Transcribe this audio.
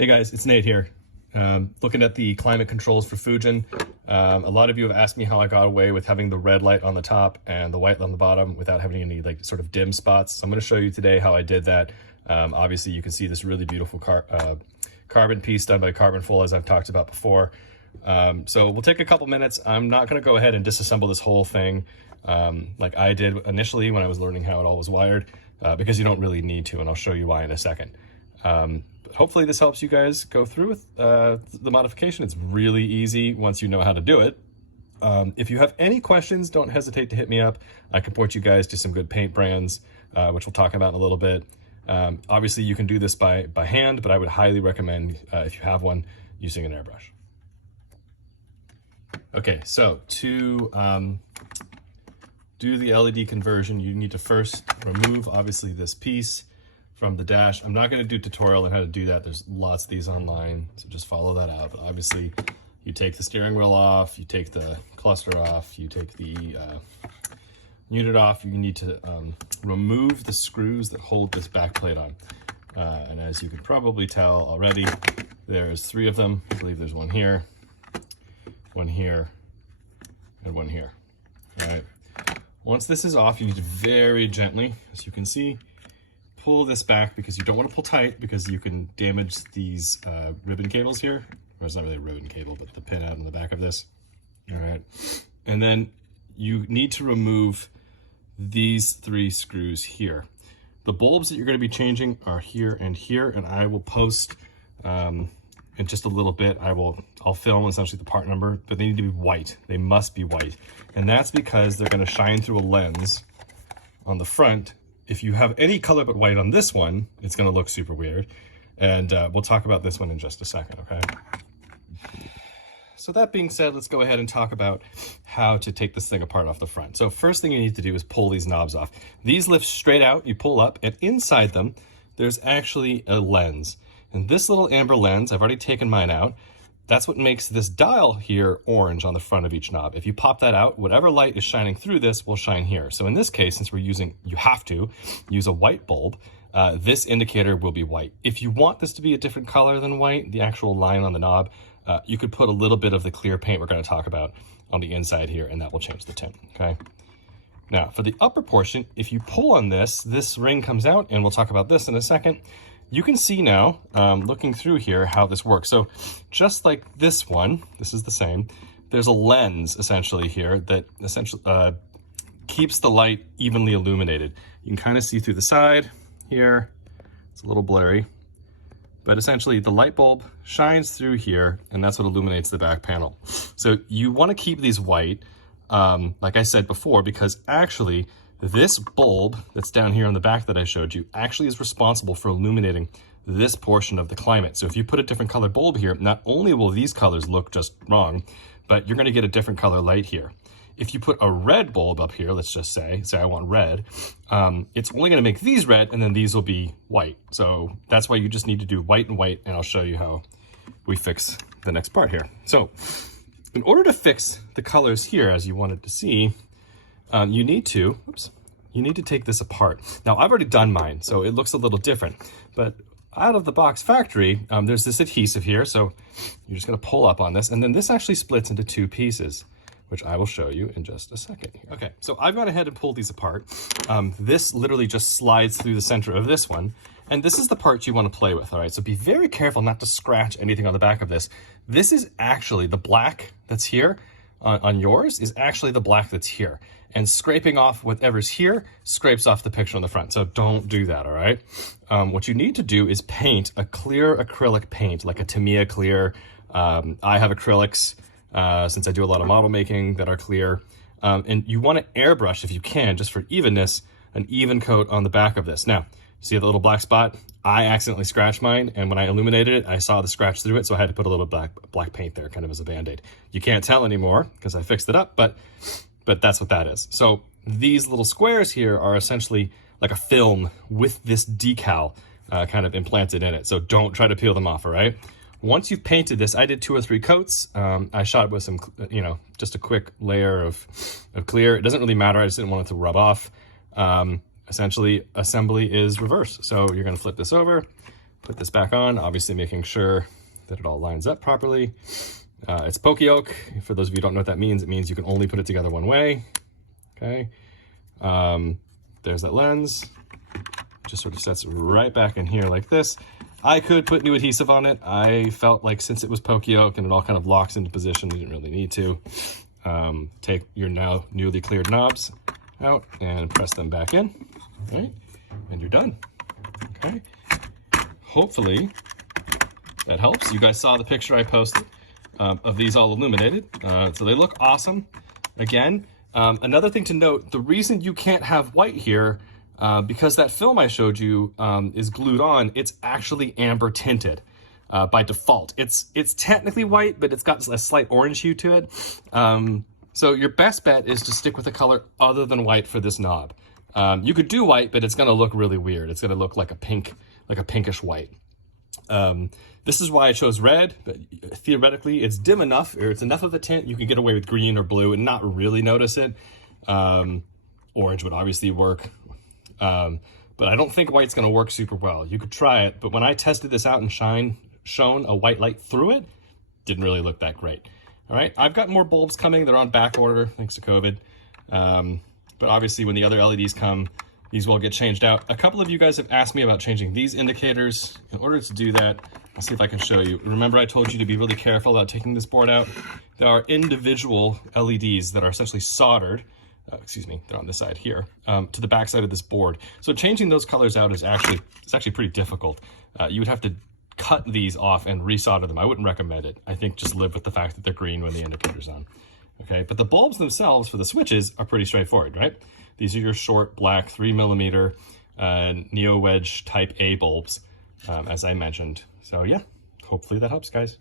Hey guys, it's Nate here. Looking at the climate controls for Fujin. A lot of you have asked me how I got away with having the red light on the top and the white on the bottom without having any like sort of dim spots. So I'm going to show you today how I did that. Obviously you can see this really beautiful carbon piece done by Carbon Full, as I've talked about before. So we'll take a couple minutes. I'm not going to go ahead and disassemble this whole thing like I did initially when I was learning how it all was wired, because you don't really need to, and I'll show you why in a second. Hopefully this helps you guys go through with the modification. It's really easy once you know how to do it. If you have any questions, don't hesitate to hit me up. I can point you guys to some good paint brands, which we'll talk about in a little bit. Obviously you can do this by hand, but I would highly recommend, if you have one, using an airbrush. Okay, so to do the LED conversion, you need to first remove, obviously, this piece from the dash. I'm not going to do a tutorial on how to do that. There's lots of these online, so just follow that out. But obviously, you take the steering wheel off, you take the cluster off, you take the unit off. You need to remove the screws that hold this back plate on. And as you can probably tell already, there's 3 of them. I believe there's one here, and one here. All right. Once this is off, you need to very gently, as you can see, pull this back, because you don't want to pull tight because you can damage these ribbon cables here. Or it's not really a ribbon cable, but the pin out in the back of this. All right. And then you need to remove these 3 screws here. The bulbs that you're going to be changing are here, and I will post in just a little bit. I'll film essentially the part number, but they need to be white. They must be white. And that's because they're going to shine through a lens on the front. If you have any color but white on this one, it's going to look super weird. And we'll talk about this one in just a second, okay? So that being said, let's go ahead and talk about how to take this thing apart off the front. So first thing you need to do is pull these knobs off. These lift straight out, you pull up, and inside them, there's actually a lens. And this little amber lens, I've already taken mine out. That's what makes this dial here orange on the front of each knob. If you pop that out, whatever light is shining through this will shine here. So in this case, since you have to use a white bulb, this indicator will be white. If you want this to be a different color than white, the actual line on the knob, you could put a little bit of the clear paint we're going to talk about on the inside here, and that will change the tint, okay? Now, for the upper portion, if you pull on this ring comes out, and we'll talk about this in a second. You can see now, looking through here, how this works. So just like this one, this is the same. There's a lens essentially here that essentially keeps the light evenly illuminated. You can kind of see through the side here. It's a little blurry, but essentially the light bulb shines through here, and that's what illuminates the back panel. So you want to keep these white, like I said before, because actually this bulb that's down here on the back that I showed you actually is responsible for illuminating this portion of the climate. So if you put a different color bulb here, not only will these colors look just wrong, but you're going to get a different color light here. If you put a red bulb up here, let's just say I want red, it's only going to make these red, and then these will be white. So that's why you just need to do white and white, and I'll show you how we fix the next part here. So in order to fix the colors here, as you wanted to see, you need to take this apart. Now, I've already done mine, so it looks a little different, but out of the box factory, there's this adhesive here, so you're just gonna pull up on this, and then this actually splits into 2 pieces, which I will show you in just a second here. Okay, so I've gone ahead and pulled these apart. This literally just slides through the center of this one, and this is the part you wanna play with, all right? So be very careful not to scratch anything on the back of this. This is actually the black that's here on yours is actually the black that's here. And scraping off whatever's here scrapes off the picture on the front. So don't do that, all right? What you need to do is paint a clear acrylic paint, like a Tamiya clear. I have acrylics, since I do a lot of model making that are clear. And you want to airbrush, if you can, just for evenness, an even coat on the back of this. Now, see the little black spot? I accidentally scratched mine, and when I illuminated it, I saw the scratch through it, so I had to put a little black paint there, kind of as a band-aid. You can't tell anymore, because I fixed it up, but that's what that is. So these little squares here are essentially like a film with this decal kind of implanted in it. So don't try to peel them off, all right? Once you've painted this, I did 2 or 3 coats. I shot it with some, just a quick layer of clear. It doesn't really matter. I just didn't want it to rub off. Essentially, assembly is reverse. So you're going to flip this over, Put this back on, obviously making sure that it all lines up properly. It's poka-yoke. For those of you who don't know what that means, it means you can only put it together one way. Okay. There's that lens. Just sort of sets right back in here like this. I could put new adhesive on it. I felt like since it was poka-yoke and it all kind of locks into position, you didn't really need to. Take your now newly cleared knobs out and press them back in, right? And you're done, okay? Hopefully that helps. You guys saw the picture I posted of these all illuminated. So they look awesome. Again, another thing to note, the reason you can't have white here, because that film I showed you is glued on, it's actually amber tinted by default. It's technically white, but it's got a slight orange hue to it. So your best bet is to stick with a color other than white for this knob. You could do white, but it's gonna look really weird. It's gonna look like a pink, like a pinkish white. This is why I chose red, but theoretically it's dim enough, or it's enough of a tint, you can get away with green or blue and not really notice it. Orange would obviously work, but I don't think white's gonna work super well. You could try it, but when I tested this out and shone a white light through it, didn't really look that great. All right, I've got more bulbs coming. They're on back order thanks to COVID. But obviously when the other LEDs come, these will get changed out. A couple of you guys have asked me about changing these indicators. In order to do that, I'll see if I can show you. Remember I told you to be really careful about taking this board out. There are individual LEDs that are essentially soldered, excuse me, they're on this side here, to the back side of this board. So changing those colors out is actually pretty difficult. You would have to cut these off and resolder them. I wouldn't recommend it. I think just live with the fact that they're green when the indicator's on. Okay, but the bulbs themselves for the switches are pretty straightforward, right? These are your short black 3mm Neo Wedge type A bulbs, as I mentioned. So yeah, hopefully that helps, guys.